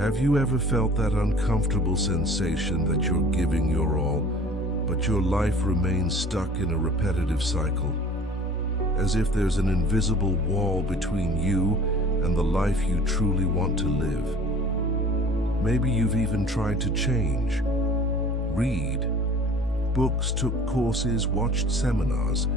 Have you ever felt that uncomfortable sensation that you're giving your all, but your life remains stuck in a repetitive cycle? As if there's an invisible wall between you and the life you truly want to live. Maybe you've even tried to change. Read books, took courses, watched seminars,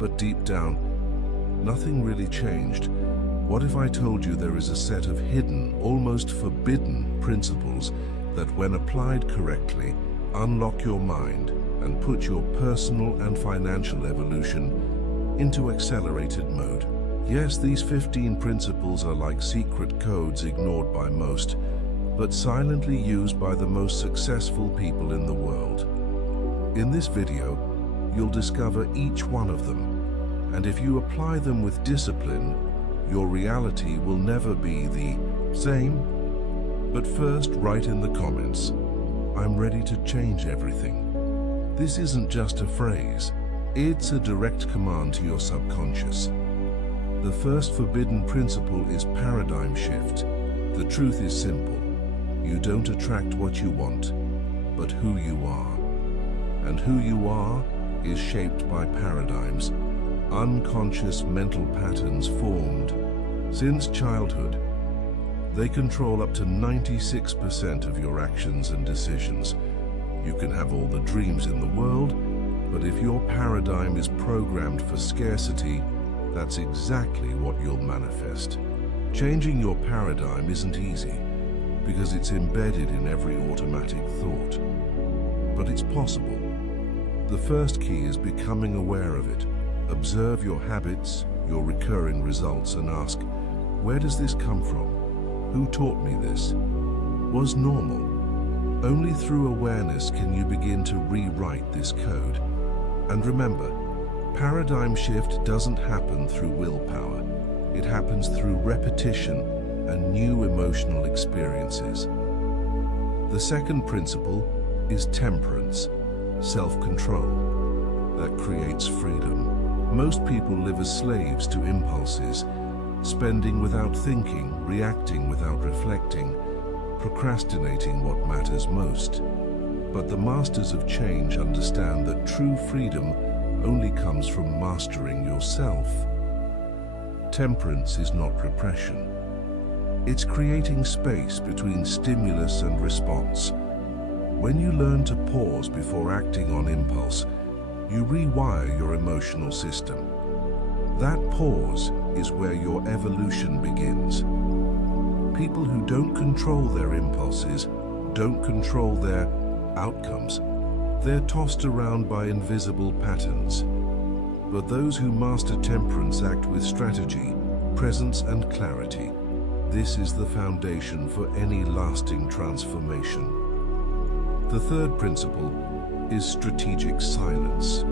but deep down, nothing really changed. What if I told you there is a set of hidden, almost forbidden principles that, when applied correctly, unlock your mind and put your personal and financial evolution into accelerated mode? Yes, these 15 principles are like secret codes ignored by most, but silently used by the most successful people in the world. In this video, you'll discover each one of them, and if you apply them with discipline, your reality will never be the same. But first, write in the comments, "I'm ready to change everything." This isn't just a phrase, it's a direct command to your subconscious. The first forbidden principle is paradigm shift. The truth is simple. You don't attract what you want, but who you are. And who you are is shaped by paradigms, unconscious mental patterns formed since childhood. They control up to 96% of your actions and decisions. You can have all the dreams in the world, but if your paradigm is programmed for scarcity, that's exactly what you'll manifest. Changing your paradigm isn't easy, because it's embedded in every automatic thought. But it's possible. The first key is becoming aware of it. Observe your habits, your recurring results, and ask, where does this come from? Who taught me this? Was normal? Only through awareness can you begin to rewrite this code. And remember, paradigm shift doesn't happen through willpower. It happens through repetition and new emotional experiences. The second principle is temperance, self-control, that creates freedom. Most people live as slaves to impulses, spending without thinking, reacting without reflecting, procrastinating what matters most. But the masters of change understand that true freedom only comes from mastering yourself. Temperance is not repression. It's creating space between stimulus and response. When you learn to pause before acting on impulse, you rewire your emotional system. That pause is where your evolution begins. People who don't control their impulses don't control their outcomes. They're tossed around by invisible patterns. But those who master temperance act with strategy, presence, and clarity. This is the foundation for any lasting transformation. The third principle is strategic silence.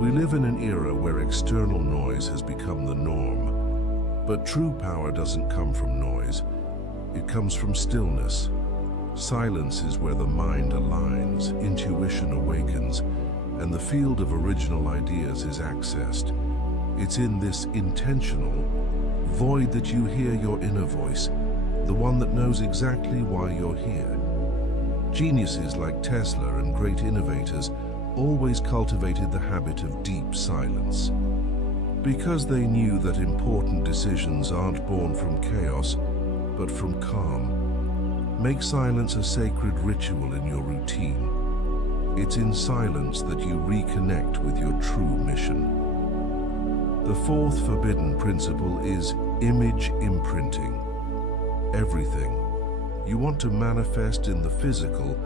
We live in an era where external noise has become the norm. But true power doesn't come from noise. It comes from stillness. Silence is where the mind aligns, intuition awakens, and the field of original ideas is accessed. It's in this intentional void that you hear your inner voice, the one that knows exactly why you're here. Geniuses like Tesla and great innovators always cultivated the habit of deep silence. Because they knew that important decisions aren't born from chaos, but from calm. Make silence a sacred ritual in your routine. It's in silence that you reconnect with your true mission. The fourth forbidden principle is image imprinting. Everything you want to manifest in the physical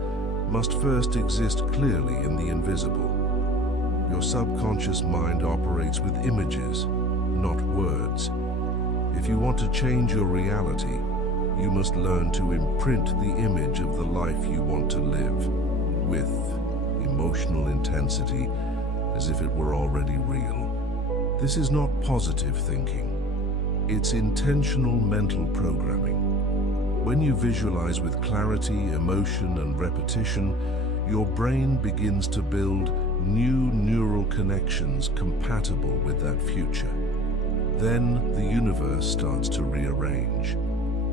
must first exist clearly in the invisible. Your subconscious mind operates with images, not words. If you want to change your reality, you must learn to imprint the image of the life you want to live, with emotional intensity, as if it were already real. This is not positive thinking. It's intentional mental programming. When you visualize with clarity, emotion, and repetition, your brain begins to build new neural connections compatible with that future. Then the universe starts to rearrange.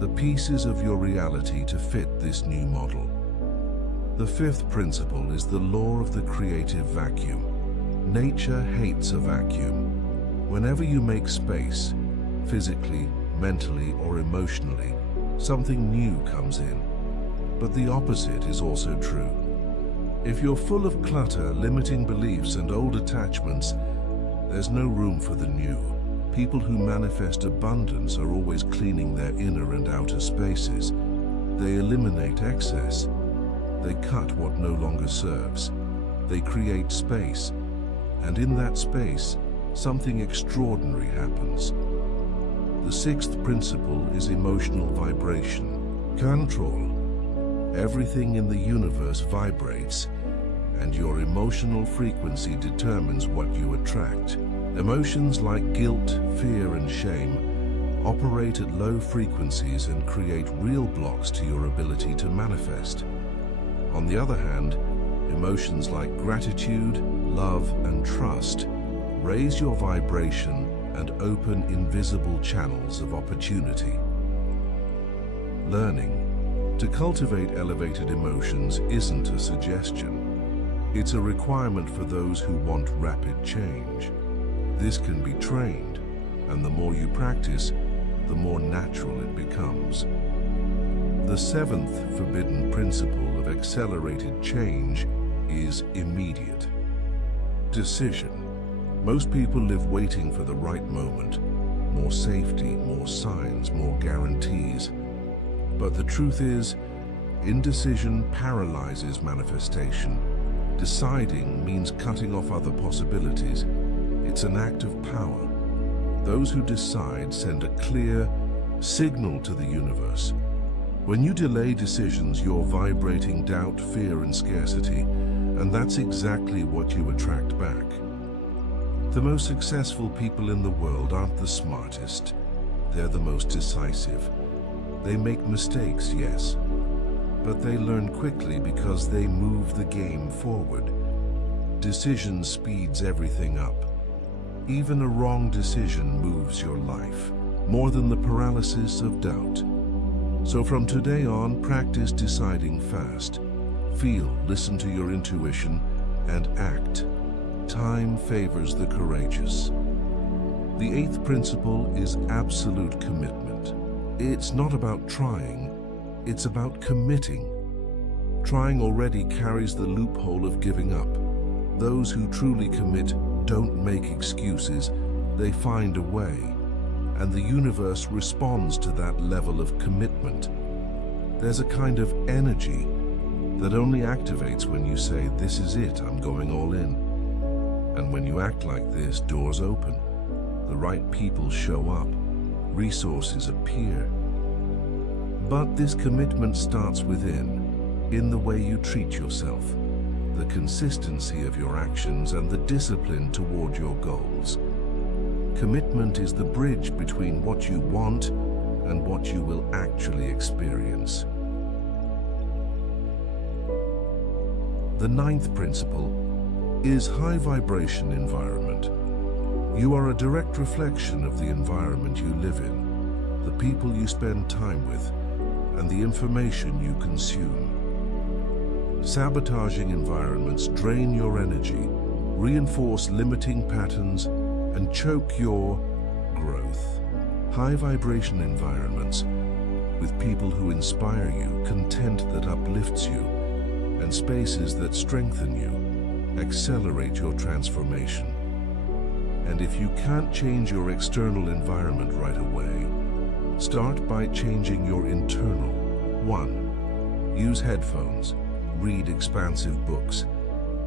the pieces of your reality to fit this new model. The fifth principle is the law of the creative vacuum. Nature hates a vacuum. Whenever you make space, physically, mentally, or emotionally, something new comes in. But the opposite is also true. If you're full of clutter, limiting beliefs, and old attachments, there's no room for the new. People who manifest abundance are always cleaning their inner and outer spaces. They eliminate excess. They cut what no longer serves. They create space. And in that space, something extraordinary happens. The sixth principle is emotional vibration. Control. Everything in the universe vibrates, and your emotional frequency determines what you attract. Emotions like guilt, fear, and shame operate at low frequencies and create real blocks to your ability to manifest. On the other hand, emotions like gratitude, love, and trust raise your vibration and open invisible channels of opportunity. Learning to cultivate elevated emotions isn't a suggestion. It's a requirement for those who want rapid change. This can be trained, and the more you practice, the more natural it becomes. The seventh forbidden principle of accelerated change is immediate decision. Most people live waiting for the right moment, more safety, more signs, more guarantees. But the truth is, indecision paralyzes manifestation. Deciding means cutting off other possibilities. It's an act of power. Those who decide send a clear signal to the universe. When you delay decisions, you're vibrating doubt, fear, and scarcity, and that's exactly what you attract back. The most successful people in the world aren't the smartest. They're the most decisive. They make mistakes, yes, but they learn quickly because they move the game forward. Decision speeds everything up. Even a wrong decision moves your life, more than the paralysis of doubt. So from today on, practice deciding fast. Feel, listen to your intuition, and act. Time favors the courageous. The eighth principle is absolute commitment. It's not about trying, it's about committing. Trying already carries the loophole of giving up. Those who truly commit don't make excuses, they find a way. And the universe responds to that level of commitment. There's a kind of energy that only activates when you say, "This is it, I'm going all in." And when you act like this, doors open. The right people show up. Resources appear. But this commitment starts within, in the way you treat yourself, the consistency of your actions, and the discipline toward your goals. Commitment is the bridge between what you want and what you will actually experience. The ninth principle is high vibration environment. You are a direct reflection of the environment you live in, the people you spend time with, and the information you consume. Sabotaging environments drain your energy, reinforce limiting patterns, and choke your growth. High vibration environments with people who inspire you, content that uplifts you, and spaces that strengthen you accelerate your transformation. And if you can't change your external environment right away, start by changing your internal. 1. Use headphones. Read expansive books.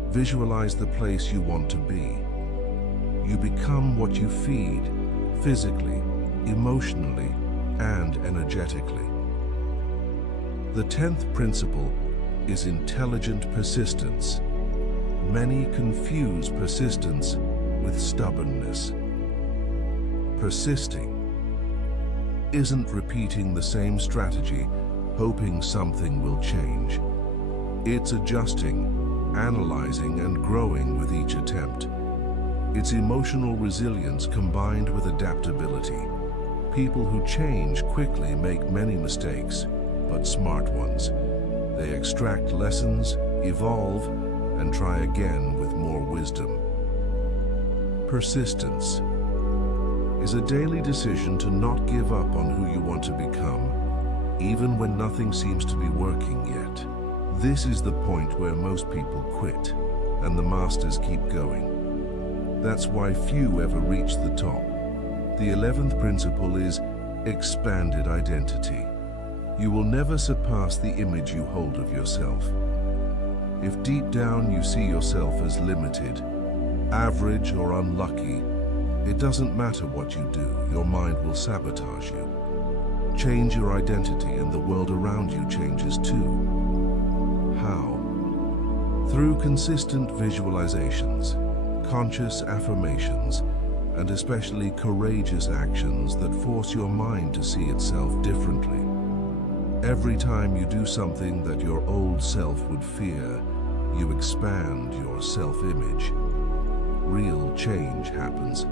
Visualize the place you want to be. You become what you feed, physically, emotionally, and energetically. The 10th principle is intelligent persistence. Many confuse persistence with stubbornness. Persisting isn't repeating the same strategy, hoping something will change. It's adjusting, analyzing, and growing with each attempt. It's emotional resilience combined with adaptability. People who change quickly make many mistakes, but smart ones. They extract lessons, evolve, and try again with more wisdom. Persistence is a daily decision to not give up on who you want to become, even when nothing seems to be working yet. This is the point where most people quit, and the masters keep going. That's why few ever reach the top. The 11th principle is expanded identity. You will never surpass the image you hold of yourself. If deep down you see yourself as limited, average or unlucky, it doesn't matter what you do, your mind will sabotage you. Change your identity and the world around you changes too. How? Through consistent visualizations, conscious affirmations, and especially courageous actions that force your mind to see itself differently. Every time you do something that your old self would fear, you expand your self-image. Real change happens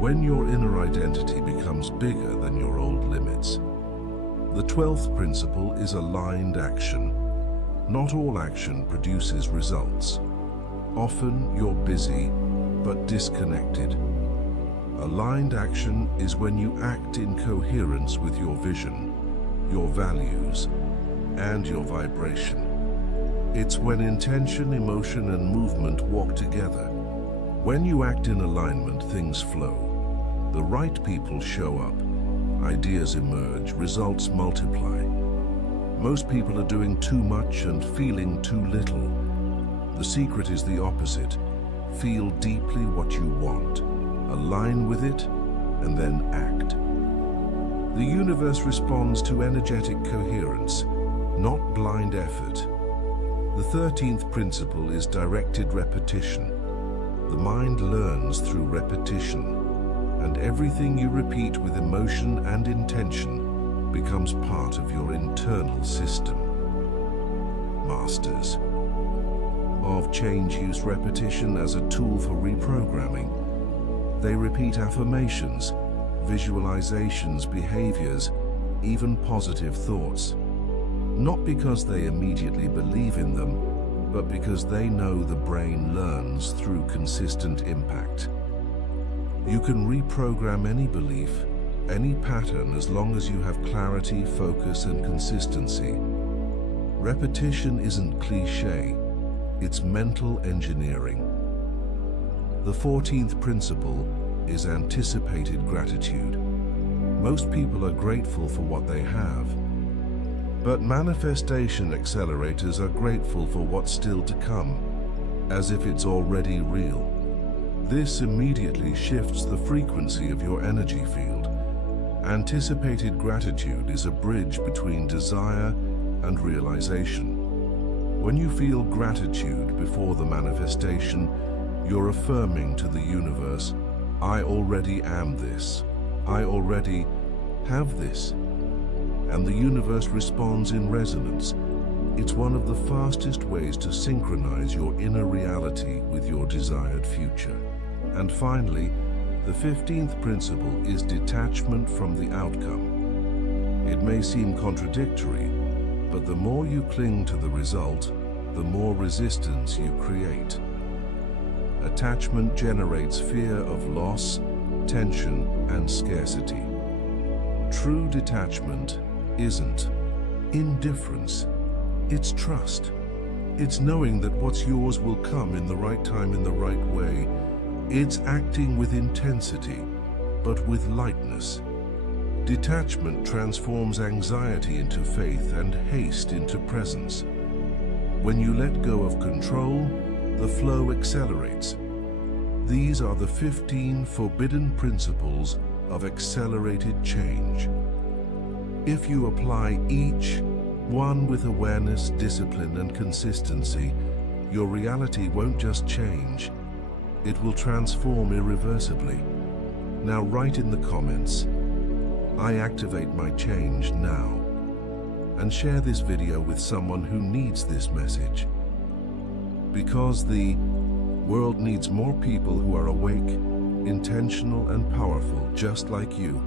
when your inner identity becomes bigger than your old limits. The 12th principle is aligned action. Not all action produces results. Often you're busy, but disconnected. Aligned action is when you act in coherence with your vision, your values, and your vibration. It's when intention, emotion, and movement walk together. When you act in alignment, things flow. The right people show up, ideas emerge, results multiply. Most people are doing too much and feeling too little. The secret is the opposite. Feel deeply what you want, align with it, and then act. The universe responds to energetic coherence, not blind effort. The 13th principle is directed repetition. The mind learns through repetition, and everything you repeat with emotion and intention becomes part of your internal system. Masters of change use repetition as a tool for reprogramming. They repeat affirmations, visualizations, behaviors, even positive thoughts. Not because they immediately believe in them, but because they know the brain learns through consistent impact. You can reprogram any belief, any pattern, as long as you have clarity, focus, and consistency. Repetition isn't cliché, it's mental engineering. The 14th principle is anticipated gratitude. Most people are grateful for what they have, but manifestation accelerators are grateful for what's still to come, as if it's already real. This immediately shifts the frequency of your energy field. Anticipated gratitude is a bridge between desire and realization. When you feel gratitude before the manifestation, you're affirming to the universe, I already am this. I already have this. And the universe responds in resonance. It's one of the fastest ways to synchronize your inner reality with your desired future. And finally, the 15th principle is detachment from the outcome. It may seem contradictory, but the more you cling to the result, the more resistance you create. Attachment generates fear of loss, tension, and scarcity. True detachment isn't indifference, it's trust. It's knowing that what's yours will come in the right time, in the right way. It's acting with intensity, but with lightness. Detachment transforms anxiety into faith and haste into presence. When you let go of control, the flow accelerates. These are the 15 forbidden principles of accelerated change. If you apply each one with awareness, discipline, and consistency, your reality won't just change, it will transform irreversibly. Now write in the comments, I activate my change now, and share this video with someone who needs this message. Because the world needs more people who are awake, intentional, and powerful, just like you.